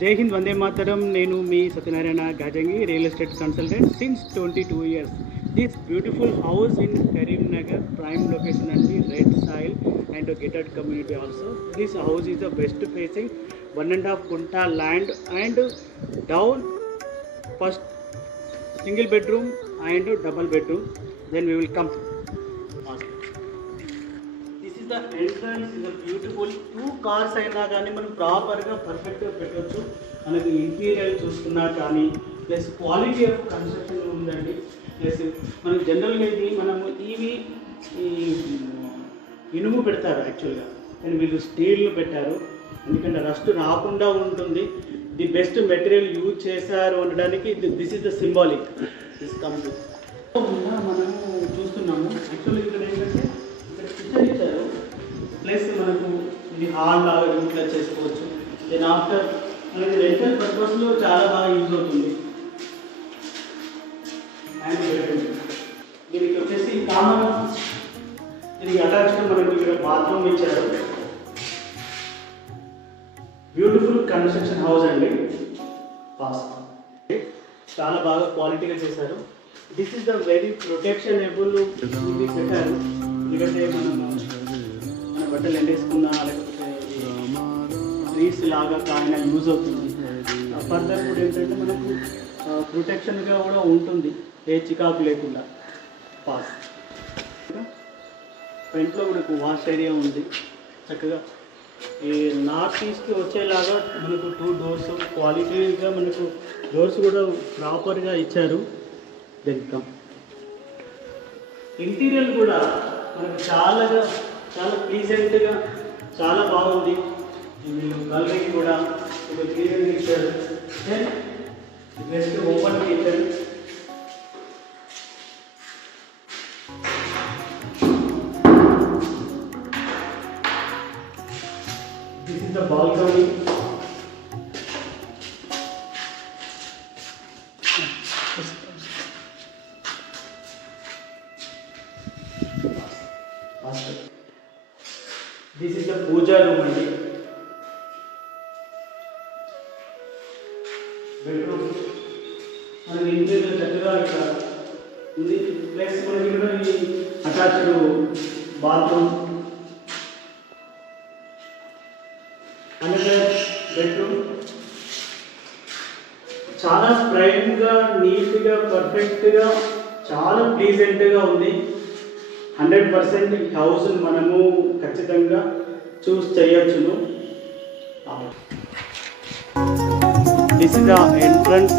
జై హింద్ వందే మాతరం. నేను మీ Satyanarayana Gajangi, real estate consultant since 22 years. This beautiful house in Karimnagar, prime location and the red soil and a gated community also. This house is the west facing 1.5 gunta land and down first single bedroom and double bedroom. Then we will come. This the entrance is beautiful. 2 కార్స్ అయినా కానీ మనం ప్రాపర్గా పర్ఫెక్ట్గా పెట్టవచ్చు. మనకి ఇంటీరియర్ చూసుకున్నా కానీ plus quality of construction ఉందండి. ప్లస్ మనకి జనరల్గా ఇది మనము ఈ ఇనుము పెడతారు యాక్చువల్గా, కానీ వీళ్ళు స్టీల్ను పెట్టారు ఎందుకంటే రస్ట్ రాకుండా ఉంటుంది. ది బెస్ట్ మెటీరియల్ యూజ్ చేశారు అనడానికి this is the symbolic. This come to మనము చూస్తున్నాము. యాక్చువల్గా ఇక్కడ ఏంటంటే ఇక్కడ కిచెన్ ఇచ్చారు, ప్లస్ మనకు ఇది హాల్ లాగా యూటిలైజ్ చేసుకోవచ్చు. దెన్ ఆఫ్టర్ మనకి రెంటల్ పర్పస్లో చాలా బాగా యూజ్ అవుతుంది. అండ్ దీనికి వచ్చేసి కామన్ దీనికి అటాచ్గా మనకు ఇక్కడ బాత్రూమ్ ఇచ్చారు. బ్యూటిఫుల్ కన్స్ట్రక్షన్ హౌస్ అండి. ఫాస్ట్ చాలా బాగా క్వాలిటీగా చేశారు. దిస్ ఇస్ ద వెరీ ప్రొటెక్షనబుల్ ఇది పెట్టారు. ఎందుకంటే మన బట్టలు ఎండేసుకున్నా లేకపోతే ట్రీస్ లాగా కాయినా యూజ్ అవుతుంది. ఫర్దర్ కూడా ఏంటంటే మనకు ప్రొటెక్షన్గా కూడా ఉంటుంది, ఏ చికాకు లేకుండా. పాస్ ఫ్రంట్లో మనకు వాష్ ఏరియా ఉంది. చక్కగా ఈ నార్త్ ఈస్ట్కి వచ్చేలాగా మనకు 2 doors క్వాలిటీగా మనకు డోర్స్ కూడా ప్రాపర్గా ఇచ్చారు. దెన్ కమ్ ఇంటీరియర్ కూడా మనకు చాలా ప్లీజెంట్గా చాలా బాగుంది. వీళ్ళు కలరింగ్ కూడా ఒక క్లియర్గా ఇచ్చారు. Then just open kitchen. This is the balcony. This is the puja room అండి. బెడ్రూమ్ మనకి ఇంటీరియర్ చక్కగా ఇక్కడ ఉంది. ప్లస్ మనకి ఇక్కడ ఈ అటాచ్డ్ బాత్రూమ్, అనదర్ బెడ్రూమ్. చాలా ప్రైమ్గా, నీట్గా, పర్ఫెక్ట్గా, చాలా ప్లీజెంట్గా ఉంది. 100% ఈ హౌస్ మనము ఖచ్చితంగా చూస్ చేయొచ్చును. This is the entrance